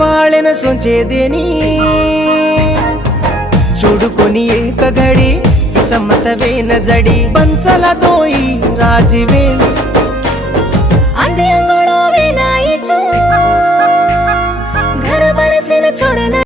वाळेन सोंचे देनी चोडुकोनी एक घडी किसमत वेन जडी पंचला दोई राजीवेन अंधे अंगड़ो वे नाई चू घर बरसिन छोड़ना